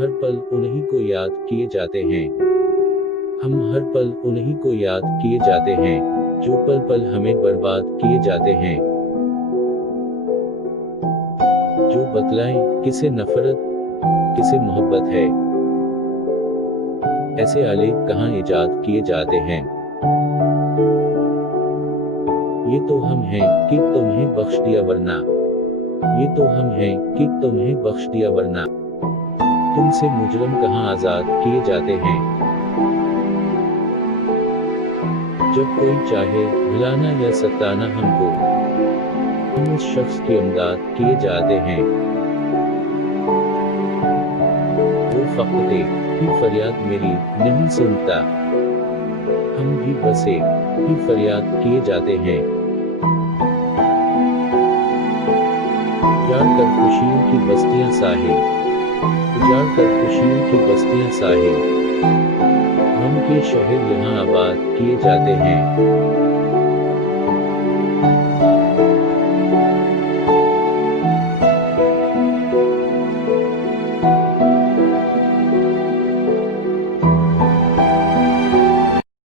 हर पल उन्हीं को याद किए जाते हैं। हम हर पल उन्हीं को याद किए जाते हैं, जो पल पल हमें बर्बाद किए जाते हैं। जो बतलाएं किसे नफरत, किसे मोहब्बत है। ऐसे आलेख कहाँ इजाद किए जाते हैं। ये तो हम हैं कि तुम्हें बख्श दिया वरना। ये तो हम हैं कि तुम्हें बख्श दिया वरना। तुमसे मुजरम कहाँ आजाद किए जाते हैं। जब कोई चाहे भुलाना या सताना हमको, हम उस शख्स की इमदाद किए जाते हैं। वो फक़्ते की फरियाद मेरी नहीं सुनता, हम भी बसे की फरियाद किए जाते हैं। उजाड़ कर खुशियों की बस्तियां साहिल, उजाड़ कर खुशियों की बस्तियां साहिल, हम के शहर यहाँ आबाद किए जाते हैं।